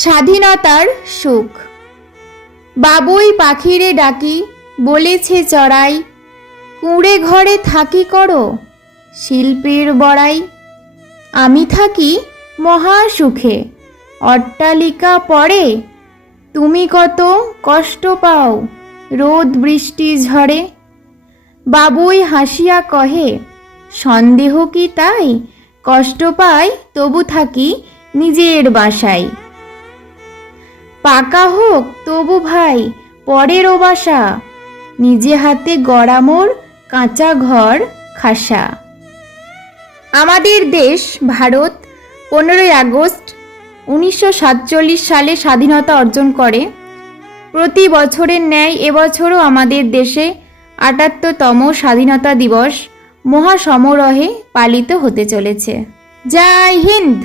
স্বাধীনতার সুখ। বাবুই পাখিরে ডাকি বলেছে চড়াই, কুঁড়ে ঘরে থাকি করো শিল্পের বড়াই। আমি থাকি মহা সুখে অট্টালিকা পড়ে, তুমি কত কষ্ট পাও রোদ বৃষ্টি ঝড়ে। বাবুই হাসিয়া কহে, সন্দেহ কি তাই, কষ্ট পাই তবু থাকি নিজের বাসায়। পাকা হোক তবু ভাই পরেরও বাসা, নিজে হাতে গড়া মোর কাঁচা ঘর খাসা। আমাদের দেশ ভারত 15ই আগস্ট 1947 সালে স্বাধীনতা অর্জন করে। প্রতি বছরের ন্যায় এবছরও আমাদের দেশে 78তম স্বাধীনতা দিবস মহাসমারোহে পালিত হতে চলেছে। জয় হিন্দ।